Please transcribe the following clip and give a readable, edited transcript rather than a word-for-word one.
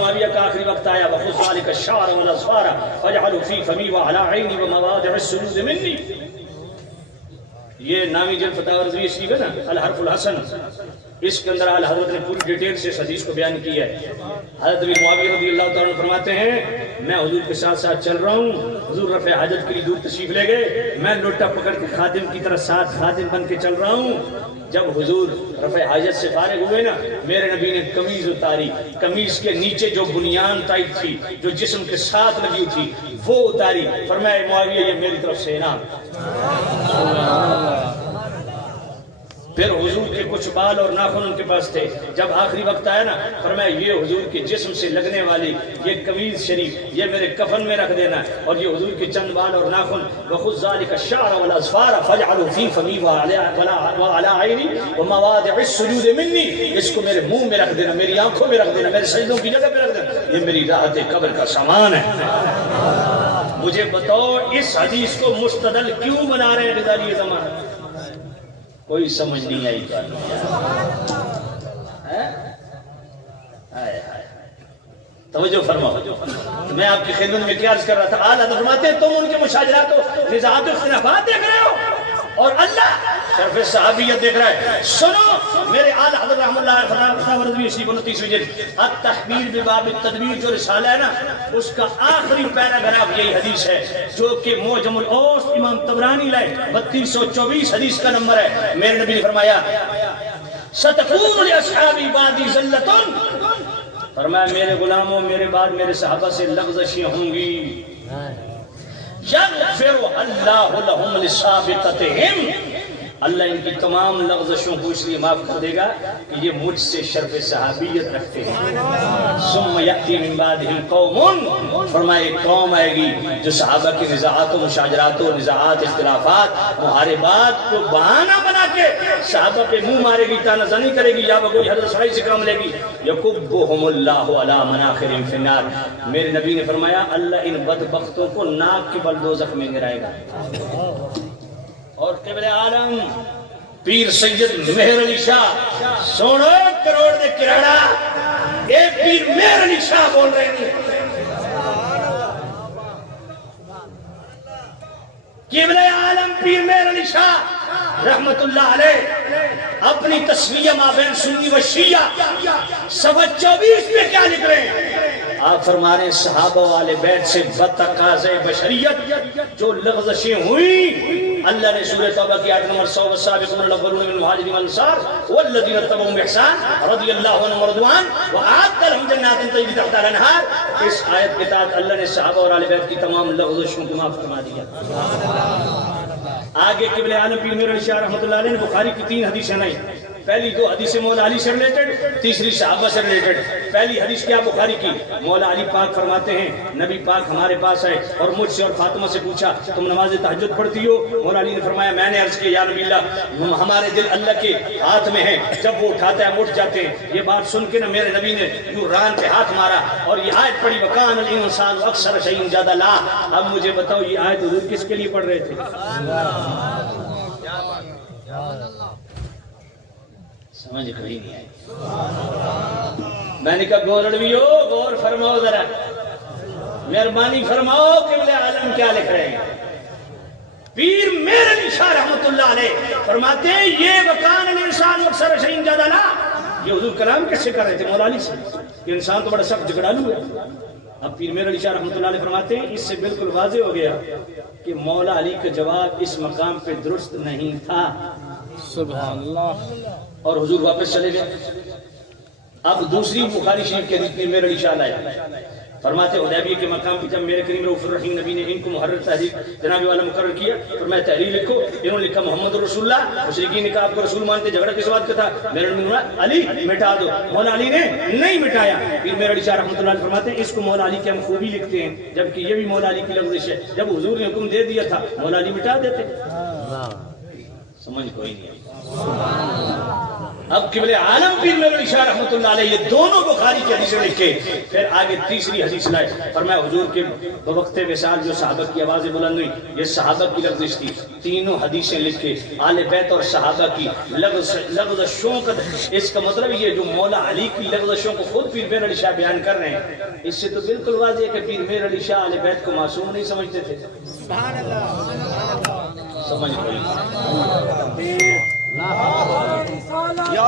معاویہ کا آخری وقت آیا وَخُذْ ذَلِكَ الشَّعْرَ وَالْأَظْفَارَ فَاجْعَلْهُ فِي فَمِي وَعَلَىٰ عَيْنِي وَمَوَاضِعِ السُّجُودِ مِنِّي. یہ نامی جل فتاوی رضویہ شریف ہے نا الحرف الحسن، اس کے اندر اعلیٰ حضرت نے پوری ڈیٹیل سے اس حدیث کو بیان کی ہے. حضرت ابی معاویہ رضی اللہ تعالیٰ عنہ فرماتے ہیں میں حضور کے ساتھ ساتھ چل رہا ہوں، حضور رفع حاجت کے لیے دور تشریف لے گئے، میں لوٹا پکڑ کے خادم کی طرح ساتھ خادم بن کے چل رہا ہوں. جب حضور رفع حاجت سے فارغ ہوئے نا میرے نبی نے قمیض اتاری، قمیض کے نیچے جو بنیان ٹائپ تھی جو جسم کے ساتھ لگی تھی وہ اتاری. فرمایا معاویہ یہ میری طرف سے انعام. پھر حضور کے کچھ بال اور ناخن ان کے پاس تھے. جب آخری وقت آیا نا فرمایا یہ حضور کے جسم سے لگنے والی یہ قمیض شریف یہ میرے کفن میں رکھ دینا، اور یہ حضور کے چند بال اور ناخن وَخُذْ ذَلِكَ الشَّعْرَ وَالْأَظْفَارَ فَاجْعَلْهُ فِي فَمِي وَعَلَىٰ عَيْنِي وَمَوَاضِعِ السُّجُودِ مِنِّي. اس کو میرے منہ میں رکھ دینا، میری آنکھوں میں رکھ دینا، میرے سجدوں کی جگہ پہ رکھ دینا، یہ میری راحت قبر کا سامان ہے. مجھے بتاؤ اس حدیث کو مستدل کیوں بنا رہے ہیں غزالی زمانہ؟ کوئی سمجھ نہیں آئی کیا؟ توجہ فرماؤ. میں آپ کی خدمت میں کیا عرض کر رہا تھا؟ اعلیٰ حضرت فرماتے ہیں تم ان کے مشاجرات و نزاعات و اختلافات دیکھ رہے ہو اور اللہ شرف صحابیت دیکھ رہا ہے. سنو میرے اعلیٰ حضرت رحمۃ اللہ علیہ شریف 29ویں جلد التحبیر بباب التدبیر جو رسالہ ہے نا اس کا آخری پیراگراف یہی حدیث ہے جو کہ معجم الاوسط امام طبرانی لائے 3224 حدیث کا نمبر ہے. میرے نبی نے فرمایا ستکون لاصحابی بعدی ذلۃ، فرمایا میرے غلاموں میرے بعد میرے صحابہ سے لغزشیں ہوں گی. یغفر اللہ لہم لسابقتہم، اللہ ان کی تمام لغزشوں کو اس لیے معاف کر دے گا کہ یہ مجھ سے شرف صحابیت رکھتے ہیں. ثم یأتی من بعدہم قوم، فرمائے قوم آئے گی جو صحابہ کی نزاعات و مشاجرات و نزاعات اختلافات محاربات کو بہانہ بنا کے صحابہ پہ منہ مارے گی، تانا زنی کرے گی یا بگوئی حضرت صحیح سے کام لے گی. یکبہم اللہ علی مناخرہم فی النار، میرے نبی نے فرمایا اللہ ان بدبختوں کو ناک کے بل دوزخ میں گرائے گا. اور قبل عالم پیر سید مہر علی شاہ سوڑو کروڑ دے کراڑا اے پیر مہر علی شاہ بول رہے ہیں. قبل عالم پیر مہر علی شاہ رحمت اللہ علیہ اپنی تصویہ مابین سنی و شیعہ صفحہ 24 میں کیا لکھ رہے ہیں؟ آپ فرما رہے ہیں صحابہ والے بیت سے بتقاض بشریت جو لغزشیں ہوئیں اللہ نے سورہ توبہ کی آیت نمبر 100 والسابقون الاولون من المہاجرین والانصار والذین اتبعوہم بإحسان رضی اللہ عنہم ورضوا عنہ وأعد لهم جنات تجری تحتها الانہار. اس آیت کے تحت اللہ نے صحابہ اور آل بیت کی تمام لغزشوں کو معاف فرما دیا. آگے قبلہ عالم پیر میر علی شاہ رحمۃ اللہ علیہ نے بخاری کی 3 حدیثیں نہیں، پہلی 2 حدیثیں مولا علی سے ریلیٹڈ، تیسری صحابہ سے ریلیٹڈ. پہلی حدیث کیا بخاری کی؟ مولا علی پاک فرماتے ہیں نبی پاک ہمارے پاس آئے اور مجھ سے اور فاطمہ سے پوچھا تم نماز تہجد پڑھتی ہو؟ مولا علی نے فرمایا میں نے عرض کیا یا نبی اللہ ہمارے دل اللہ کے ہاتھ میں ہیں، جب وہ اٹھاتا ہے ہم اٹھ جاتے ہیں. یہ بات سن کے نا میرے نبی نے یوں ران پہ ہاتھ مارا اور یہ آیت پڑھی وکان الانسان اکثر شیء جدلا. اب مجھے بتاؤ یہ آیت حضور کس کے لیے پڑھ رہے تھے؟ سمجھ کوئی نہیں آئی. میں نے کہا گولڑویو غور فرماؤ ذرا، مہربانی فرماؤ قبلہ عالم کیا لکھ رہے ہیں. پیر میر علی شاہ رحمت اللہ علیہ فرماتے ہیں یہ وکان الانسان اکثر شیء جدلا، یہ حضور کلام کس سے کر رہے تھے؟ مولا علی سے. یہ انسان تو بڑا سخت جھگڑالو ہے. اب پیر میر علی شاہ رحمت اللہ علیہ فرماتے ہیں اس سے بالکل واضح ہو گیا کہ مولا علی کا جواب اس مقام پہ درست نہیں تھا. سبحان اللہ. اور حضور واپس چلے گئے. اب دوسری بخاری شریف کے حدیث میں میرے علی شاہ لائے فرماتے حدیبیہ کے مقام پہ جب میرے کریم رؤوف الرحیم نبی نے ان کو محرر تحریر جناب والا مقرر کیا فرمایا تحریر لکھو. انہوں نے لکھا محمد رسول اللہ. مشرکین نے کہا آپ کو رسول مانتے، جھگڑا کس بات کا تھا؟ میرے نبی نے علی مٹا دو. مولا علی نے نہیں مٹایا. پھر میرے علی شاہ رحمۃ اللہ علیہ فرماتے ہیں اس کو مولا علی کی ہم خوبی لکھتے ہیں جبکہ یہ بھی مولا علی کی لغزش ہے. جب حضور نے حکم دے دیا تھا مولا علی مٹا دیتے. سمجھ کوئی نہیں. اب قبلہ عالم پیر میر علی شاہ رحمۃ اللہ علیہ یہ دونوں بخاری کی حدیثیں لکھے، پھر آگے تیسری حدیث لائے، فرمایا حضور کے بوقت وصال جو صحابہ کی آوازیں بلند ہوئی، یہ صحابہ کی لفظ تھی، تینوں حدیثیں لکھے آل بیت اور صحابہ کی لفظشوں کا، اس کا مطلب یہ جو مولا علی کی لفظشوں کو خود پیر میر علی شاہ بیان کر رہے ہیں، اس سے تو بالکل واضح ہے کہ پیر میر علی شاہ آل بیت کو معصوم نہیں سمجھتے تھے۔ سمجھ گئی؟ یا